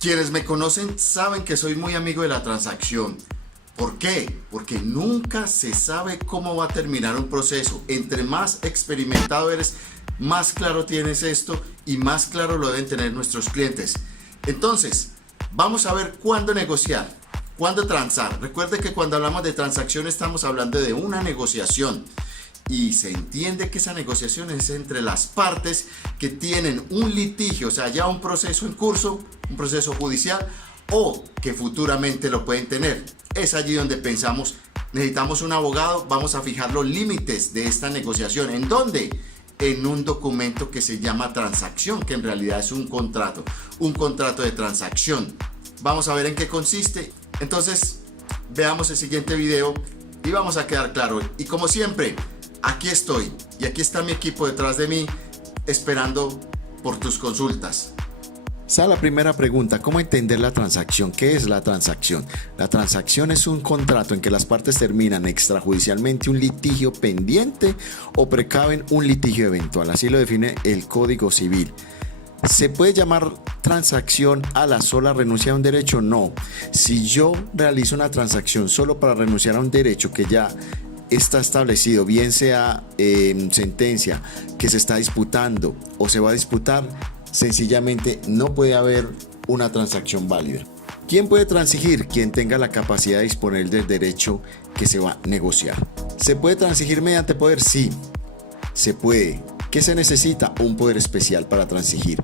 Quienes me conocen saben que soy muy amigo de la transacción. ¿Por qué? Porque nunca se sabe cómo va a terminar un proceso. Entre más experimentado eres, más claro tienes esto y más claro lo deben tener nuestros clientes. Entonces, vamos a ver cuándo negociar, cuándo transar. Recuerde que cuando hablamos de transacción estamos hablando de una negociación. Y se entiende que esa negociación es entre las partes que tienen un litigio, o sea, ya un proceso en curso, un proceso judicial, o que futuramente lo pueden tener. Es allí donde pensamos, necesitamos un abogado, vamos a fijar los límites de esta negociación. ¿En dónde? En un documento que se llama transacción, que en realidad es un contrato de transacción. Vamos a ver en qué consiste. Entonces, veamos el siguiente video y vamos a quedar claro. Y como siempre, aquí estoy y aquí está mi equipo detrás de mí esperando por tus consultas. La primera pregunta, ¿cómo entender la transacción? ¿Qué es la transacción? La transacción es un contrato en que las partes terminan extrajudicialmente un litigio pendiente o precaven un litigio eventual. Así lo define el Código Civil. ¿Se puede llamar transacción a la sola renuncia a un derecho? No. Si yo realizo una transacción solo para renunciar a un derecho que ya está establecido, bien sea en sentencia que se está disputando o se va a disputar, sencillamente no puede haber una transacción válida. ¿Quién puede transigir? Quien tenga la capacidad de disponer del derecho que se va a negociar. ¿Se puede transigir mediante poder? Sí, se puede. ¿Qué se necesita? Un poder especial para transigir.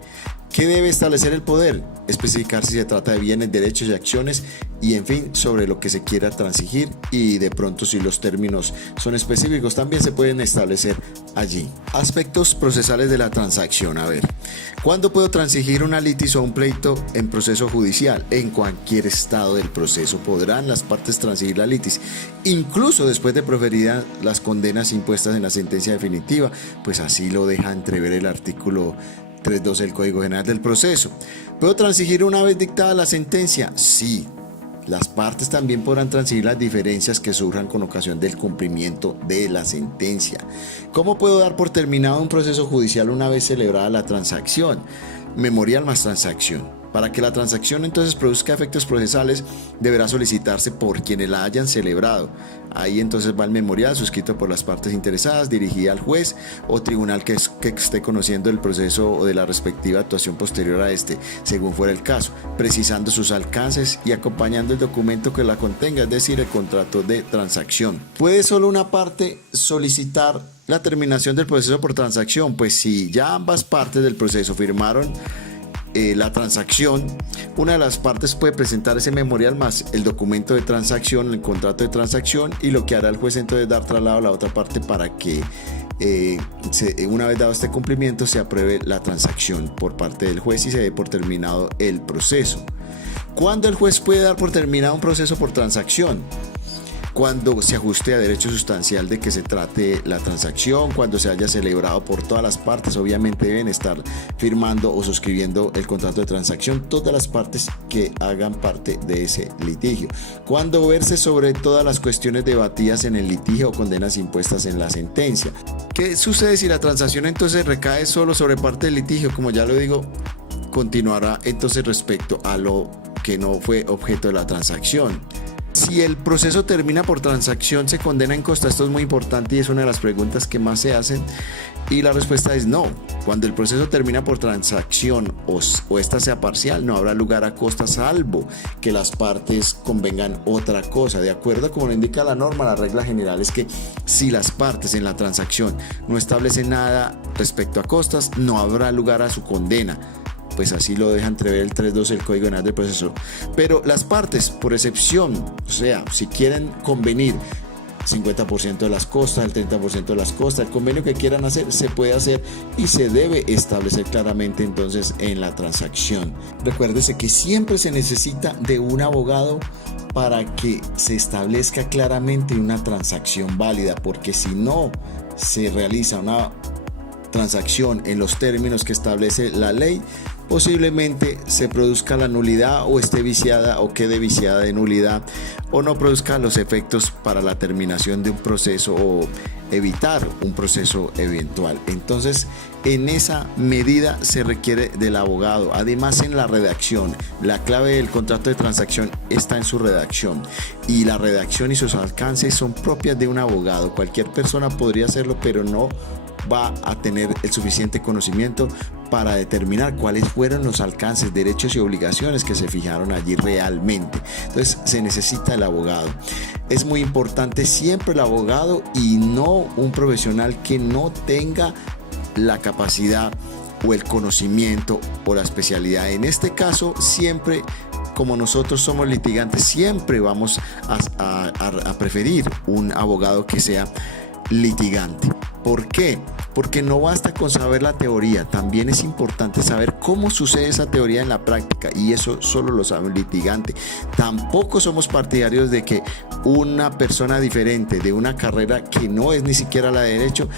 ¿Qué debe establecer el poder? Especificar si se trata de bienes, derechos y acciones y en fin sobre lo que se quiera transigir, y de pronto si los términos son específicos también se pueden establecer allí. Aspectos procesales de la transacción. A ver, ¿cuándo puedo transigir una litis o un pleito en proceso judicial? En cualquier estado del proceso podrán las partes transigir la litis, incluso después de proferidas las condenas impuestas en la sentencia definitiva, pues así lo deja entrever el artículo 3.12 del Código General del Proceso. ¿Puedo transigir una vez dictada la sentencia? Sí. Las partes también podrán transigir las diferencias que surjan con ocasión del cumplimiento de la sentencia. ¿Cómo puedo dar por terminado un proceso judicial una vez celebrada la transacción? Memorial más transacción. Para que la transacción entonces produzca efectos procesales, deberá solicitarse por quienes la hayan celebrado. Ahí entonces va el memorial suscrito por las partes interesadas, dirigida al juez o tribunal que esté conociendo el proceso o de la respectiva actuación posterior a este, según fuera el caso, precisando sus alcances y acompañando el documento que la contenga, es decir, el contrato de transacción. ¿Puede solo una parte solicitar la terminación del proceso por transacción? Pues si ya ambas partes del proceso firmaron la transacción, una de las partes puede presentar ese memorial más el documento de transacción, el contrato de transacción, y lo que hará el juez entonces es dar traslado a la otra parte para que una vez dado este cumplimiento se apruebe la transacción por parte del juez y se dé por terminado el proceso. ¿Cuándo el juez puede dar por terminado un proceso por transacción? Cuando se ajuste a derecho sustancial de que se trate la transacción, cuando se haya celebrado por todas las partes. Obviamente deben estar firmando o suscribiendo el contrato de transacción todas las partes que hagan parte de ese litigio. Cuando verse sobre todas las cuestiones debatidas en el litigio o condenas impuestas en la sentencia. ¿Qué sucede si la transacción entonces recae solo sobre parte del litigio? Como ya lo digo, continuará entonces respecto a lo que no fue objeto de la transacción. Si el proceso termina por transacción, ¿se condena en costa? Esto es muy importante y es una de las preguntas que más se hacen, y la respuesta es no. Cuando el proceso termina por transacción o esta sea parcial, no habrá lugar a costa, salvo que las partes convengan otra cosa. De acuerdo a como lo indica la norma, la regla general es que si las partes en la transacción no establecen nada respecto a costas, no habrá lugar a su condena. Pues así lo deja entrever el 3.12 del Código General del Proceso. Pero las partes, por excepción, o sea, si quieren convenir 50% de las costas, el 30% de las costas, el convenio que quieran hacer, se puede hacer y se debe establecer claramente entonces en la transacción. Recuérdese que siempre se necesita de un abogado para que se establezca claramente una transacción válida, porque si no se realiza una transacción en los términos que establece la ley, posiblemente se produzca la nulidad o esté viciada o quede viciada de nulidad o no produzca los efectos para la terminación de un proceso o evitar un proceso eventual. Entonces, en esa medida se requiere del abogado. Además, en la redacción, la clave del contrato de transacción está en su redacción, y la redacción y sus alcances son propias de un abogado. Cualquier persona podría hacerlo, pero no va a tener el suficiente conocimiento para determinar cuáles fueron los alcances, derechos y obligaciones que se fijaron allí realmente. Entonces se necesita el abogado. Es muy importante siempre el abogado y no un profesional que no tenga la capacidad o el conocimiento o la especialidad. En este caso, siempre, como nosotros somos litigantes, siempre vamos a preferir un abogado que sea litigante. ¿Por qué? Porque no basta con saber la teoría, también es importante saber cómo sucede esa teoría en la práctica, y eso solo lo sabe un litigante. Tampoco somos partidarios de que una persona diferente de una carrera que no es ni siquiera la de derecho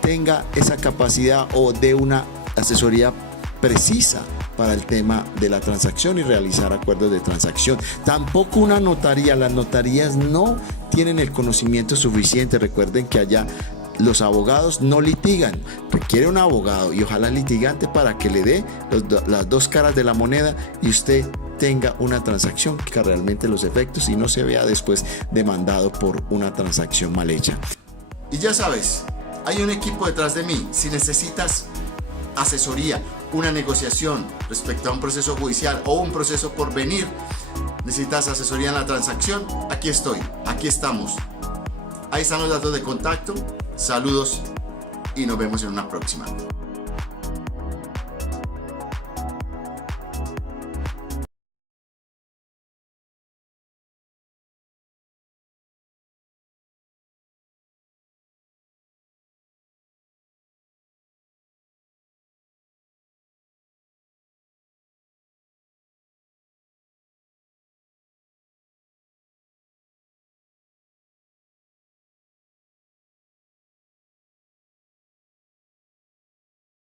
tenga esa capacidad o de una asesoría precisa para el tema de la transacción y realizar acuerdos de transacción. Tampoco una notaría. Las notarías no tienen el conocimiento suficiente. Recuerden que allá los abogados no litigan, requiere un abogado y ojalá litigante para que le dé las dos caras de la moneda y usted tenga una transacción que realmente los efectos y no se vea después demandado por una transacción mal hecha. Y ya sabes, hay un equipo detrás de mí. Si necesitas asesoría, una negociación respecto a un proceso judicial o un proceso por venir, necesitas asesoría en la transacción, aquí estoy, aquí estamos. Ahí están los datos de contacto. Saludos y nos vemos en una próxima.